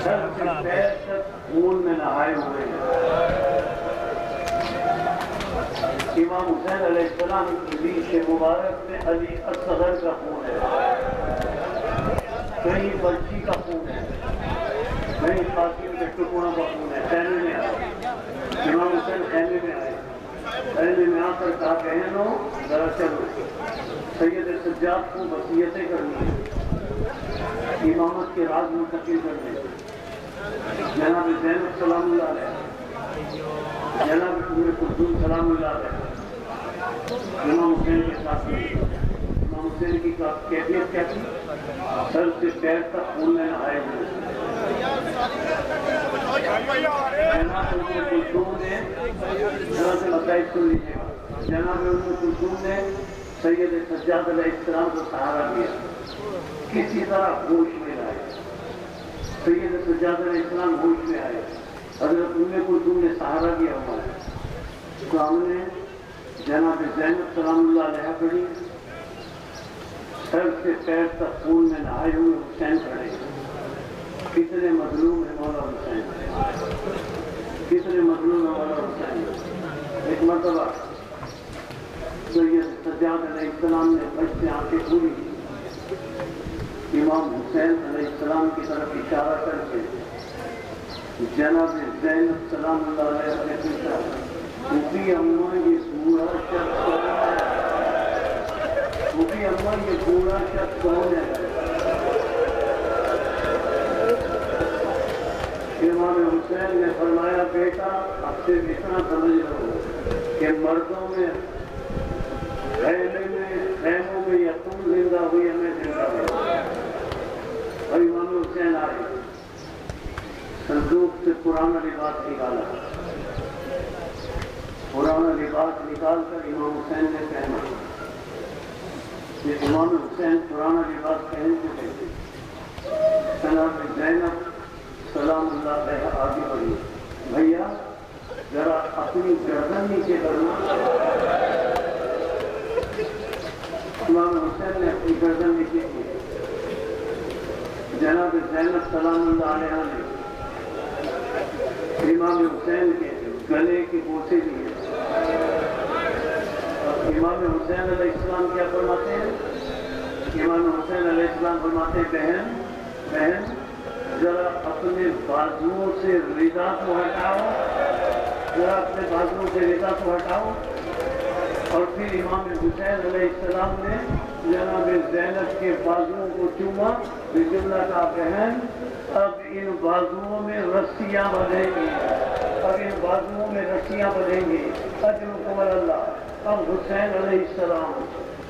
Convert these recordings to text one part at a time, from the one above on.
Sir से पैर तक खून में नहाए हुए हैं। इमाम हुसैन अलैहिस्सलाम की रीश मुबारक में अली असगर का खून है, कहीं बच्ची का खून है, कहीं कासिम के टुकड़ों का खून है। खैमे में आए इमाम हुसैन, खैमे में आए, खैमे में आकर कहा बहनों जरा चलो, सैयद सज्जाद को वसीयतें करनी है, इमामत के राज मुंतकिल करने, जनाब ज़ैनब सलामुल्लाह अलैहा, जनाब उम्मे कुलसूम सलामुल्लाह अलैहा इमाम हुसैन के साथ में। इमाम हुसैन की कैफियत क्या थी? सर से पैर तक खून में नहाए हुए। जनाब उम्मे कुलसूम ने, जरा से मसाइल सुन लीजिएगा, जनाब उम्मे कुलसूम ने सैयद सज्जाद अलैहिस्सलाम को सहारा दिया, किसी तरह होश में लाए। सैयद सज्जाद अलैहिस्सलाम होश में आए, हज़रत उम्मे कुलसूम ने सहारा दिया हमारे सामने। जनाब ज़ैनब सलामुल्लाह अलैहा खड़ी, सर से पैर तक खून में नहाए हुए हुसैन खड़े। कितने मजलूम है मौला हुसैन, कितने मजलूम है मौला हुसैन। एक मरतबा सैयद सज्जाद अलैहिस्सलाम ने बच से आंखें खोली, इमाम हुसैन अलैहिस्सलाम की तरफ इशारा करके जनाब ज़ैनब सलामुल्लाह अलैहा ने पूछा, मुफी अम्मा ये बूढ़ा शख्स कौन है? मुफी अम्मा ये बूढ़ा शख्स कौन है? इमाम हुसैन ने फरमाया, बेटा अब से इतना समझ लो कि मर्दों में खैमों में या तुम जिंदा हुई या मैं जिंदा हुआ। और इमाम हुसैन आए, संदूक से पुराना लिबास निकाला, पुराना लिबास निकाल कर इमाम हुसैन ने पहना। ये इमाम हुसैन पुराना लिबास पहन चुके थे। जनाब ज़ैनब सलामुल्लाह अलैहा आगे बढ़ी, भैया जरा अपनी गर्दन नीचे करना। इमाम हुसैन ने अपनी गर्दन नीचे की। जनाब ज़ैनब सलामुल्लाह अलैहा ने इमाम हुसैन के गले की बोसे लिए। इमाम हुसैन अलैहिस्सलाम क्या फरमाते हैं? इमाम हुसैन अलैहिस्सलाम फरमाते हैं, बहन बहन जरा अपने बाजुओं से रिदा को हटाओ, जरा अपने बाजुओं से रिदा को हटाओ। और फिर इमाम हुसैन अलैहिस्सलाम ने जनाब ज़ैनब के बाजुओं को चूमा, बिस्मिल्लाह का, बहन अब इन बाजुओं में रस्सियां बंधेंगी, अब इन बाजुओं में रस्सियां बंधेंगी। अजरुकुम अल्लाह। अब हुसैन अलैहिस्सलाम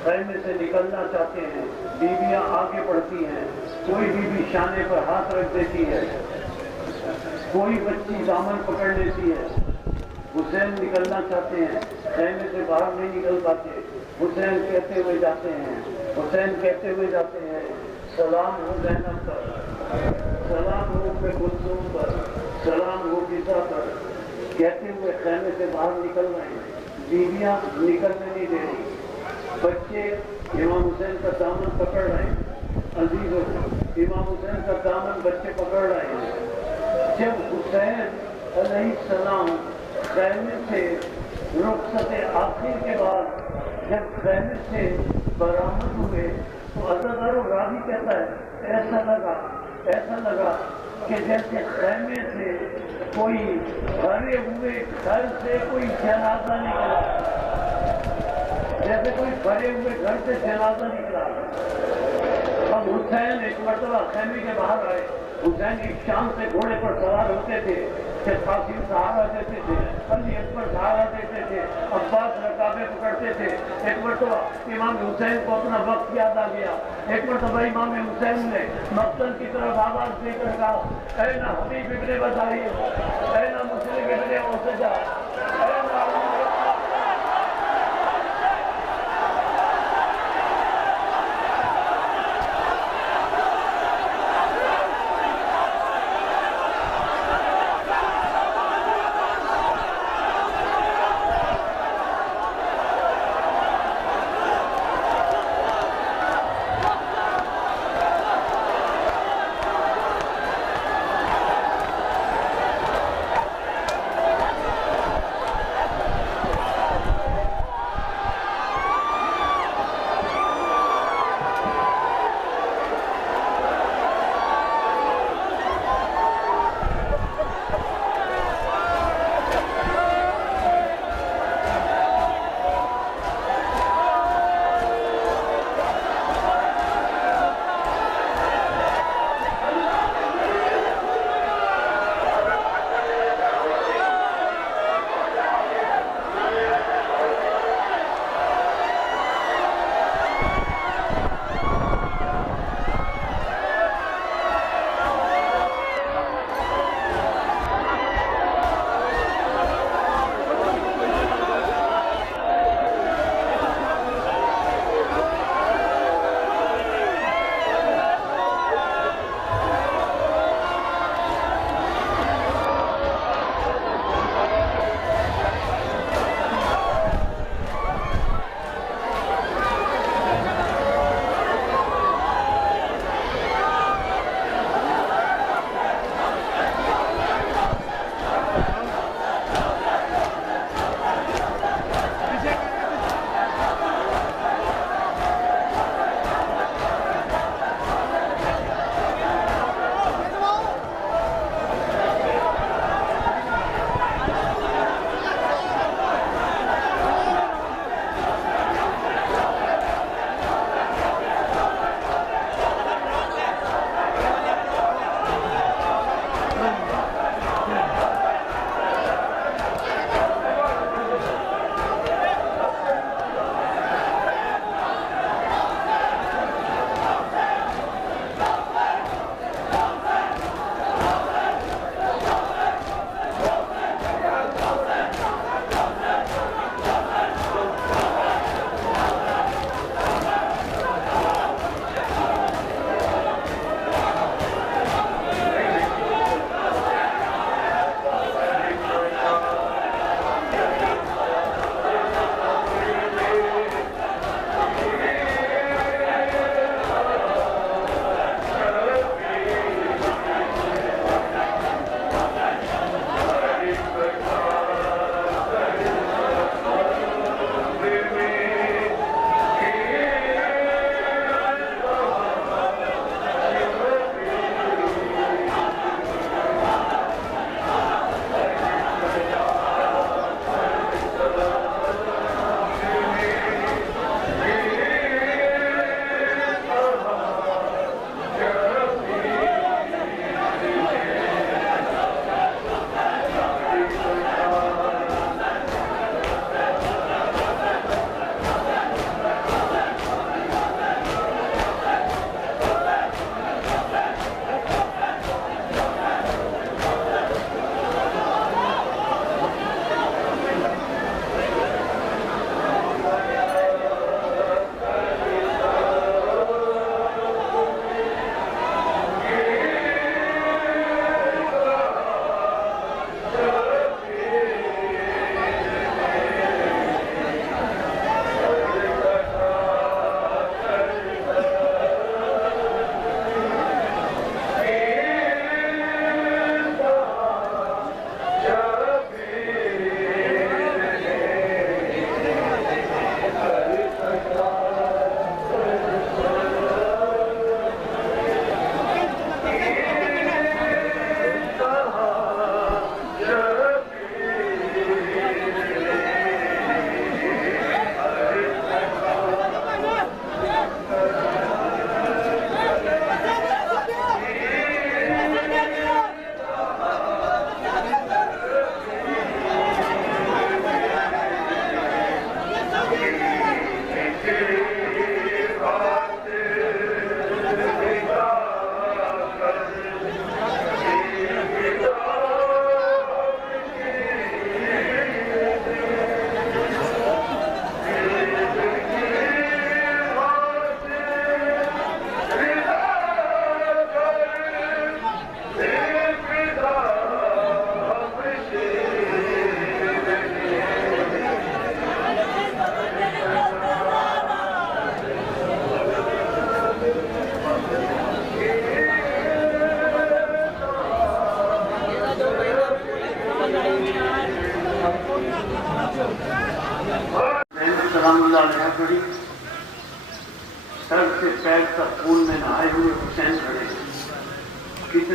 खैमे से निकलना चाहते हैं, बीवियां आगे बढ़ती हैं, कोई बीवी शाने पर हाथ रख देती है, कोई बच्ची दामन पकड़ लेती है। हुसैन निकलना चाहते हैं, खैमे से बाहर नहीं निकल पाते। हुसैन कहते हुए जाते हैं, हुसैन कहते हुए जाते हैं, सलाम हो ज़ैनब पर, सलाम हो उम्मे कुलसूम पर, सलाम हो पिता पर। कहते हुए खैमे से बाहर निकल रहे हैं, बीवियां निकलने नहीं दे रही, बच्चे इमाम हुसैन का दामन पकड़ रहे हैं। अजीजों, इमाम हुसैन का दामन बच्चे पकड़ रहे हैं। जब हुसैन अलैहिस्सलाम खैमे से रुखसत आखिर के बाद जब खैमे से बरामद हुए तो अज़हर रावी कहता है, ऐसा लगा कि जैसे खैमे से कोई भरे हुए घर से कोई जनाजा निकला, जैसे कोई भरे हुए घर से जनाजा निकला। अब हुसैन एक मरतबा खैमे के बाहर आए। हुसैन एक शाम से घोड़े पर सवार होते थे, जब कासिम सहारा देते थे, अली अकबर सहारा देते थे, अब्बास रकाबे पकड़ते थे। एक मरतबा इमाम हुसैन को अपना वक्त याद आ गया। एक मरतबा इमाम हुसैन ने मक्तल की तरफ आवाज देकर कहा, ऐ ना हबीब इब्ने बदाई, ऐ ना मुस्लिम इब्ने मुर्तजा, ऐ ना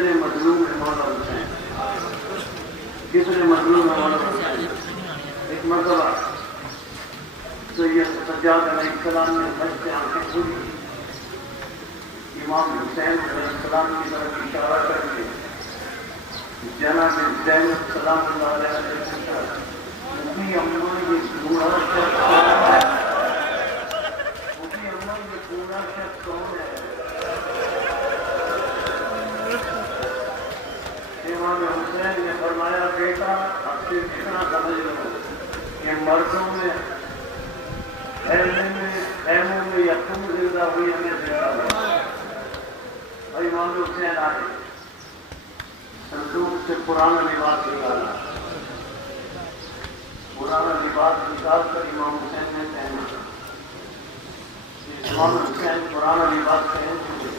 कितने मजलूम है मौला हुसैन, कितने मजलूम है मौला हुसैन। एक मरतबा सैयद सज्जाद अलैहिस्सलाम ने हज से आंखें खोली, इमाम हुसैन अलैहिस्सलाम की तरफ इशारा करके जनाब ज़ैनब सलामुल्लाह अलैहा ने पूछा, मुफी अम्मा ये बूढ़ा शख्स कौन है? मुफी अम्मा ये बूढ़ा शख्स कौन है? इमाम हुसैन ने फरमाया, बेटा अब सिर्फ इतना समझ लो कि मर्दों में खैमों में या तुम जिंदा हुई हमें जिंदा हुआ। और इमाम हुसैन आए, संदूक से पुराना लिबास निकाला, पुराना लिबास निकाल कर इमाम हुसैन ने पहना। इमाम हुसैन पुराना लिबास पहन चुके,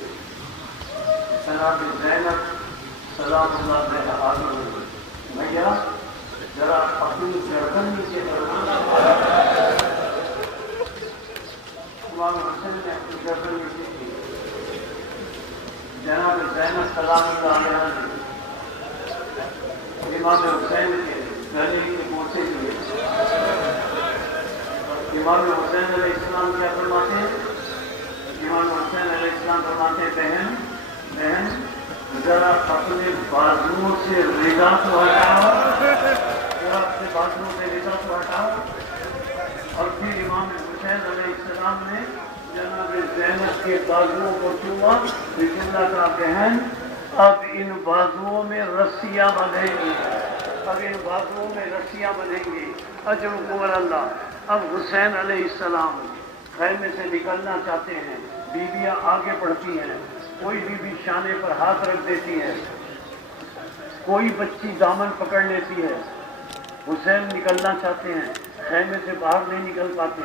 जनाब ज़ैनब सलामुल्लाह अलैहा हाजिर हुई, भैया जरा अपनी गर्दन नीचे करना। इमाम हुसैन ने अपनी गर्दन नीचे की, जनाब ज़ैनब सलामुल्लाह अलैहा ने इमाम हुसैन के गले के पोछे लिए। इमाम हुसैन अलैहिस्सलाम क्या फरमाते हैं? इमाम हुसैन अलैहिस्सलाम फरमाते हैं, बहन बहन जरा अपने बाजुओं से रिदा को हटाओ, जरा अपने बाजुओं से रिदा को हटाओ। और फिर इमाम हुसैन अलैहिस्सलाम ने जनाब ज़ैनब के बाजुओं को छुआ, बिस्मिल्लाह का, बहन अब इन बाजुओं में रस्सियां बंधेंगी, अब इन बाजुओं में रस्सियां बंधेंगी। अजरुकुम अल्लाह। अब हुसैन अलैहिस्सलाम खैमे से निकलना चाहते हैं, बीबियां आगे बढ़ती हैं, कोई बीबी शाने पर हाथ रख देती है, कोई बच्ची दामन पकड़ लेती है। हुसैन निकलना चाहते हैं, खैमे से बाहर नहीं निकल पाते।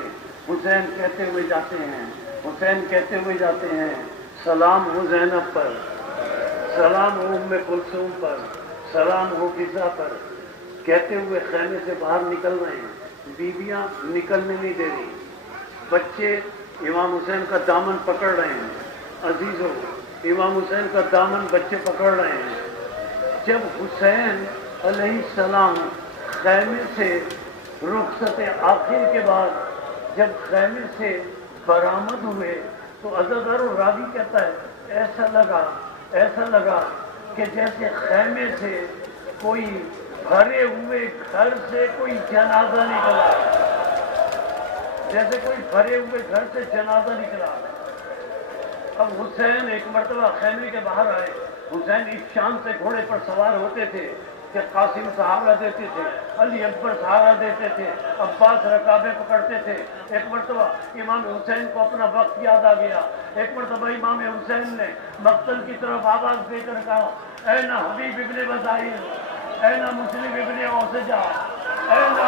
हुसैन कहते हुए जाते हैं, हुसैन कहते हुए जाते हैं, सलाम हो ज़ैनब पर, सलाम हो उम्मे कुलसूम पर, सलाम हो फिजा पर। कहते हुए खैमे से बाहर निकल रहे हैं, बीबियां निकलने नहीं दे रही, बच्चे इमाम हुसैन का दामन पकड़ रहे हैं। अजीजों, इमाम हुसैन का दामन बच्चे पकड़ रहे हैं। जब हुसैन अलैहिस्सलाम खैमे से रुखसत आखिर के बाद जब खैमे से बरामद हुए तो अज़हर रावी कहता है, ऐसा लगा कि जैसे खैमे से कोई भरे हुए घर से कोई जनाजा निकला, जैसे कोई भरे हुए घर से जनाजा निकला। अब हुसैन एक मरतबा खैमे के बाहर आए। हुसैन इस शान से घोड़े पर सवार होते थे कि कासिम सहारा देते थे, अली अकबर सहारा देते थे, अब्बास रकाबे पकड़ते थे। एक मरतबा इमाम हुसैन को अपना वक्त याद आ गया। एक मरतबा इमाम हुसैन ने मक्तल की तरफ आवाज देकर कहा, ऐ ना हबीब इब्ने बज़ाइर, ऐ ना मुस्लिम इब्ने औसजा, ऐ ना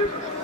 Thank you.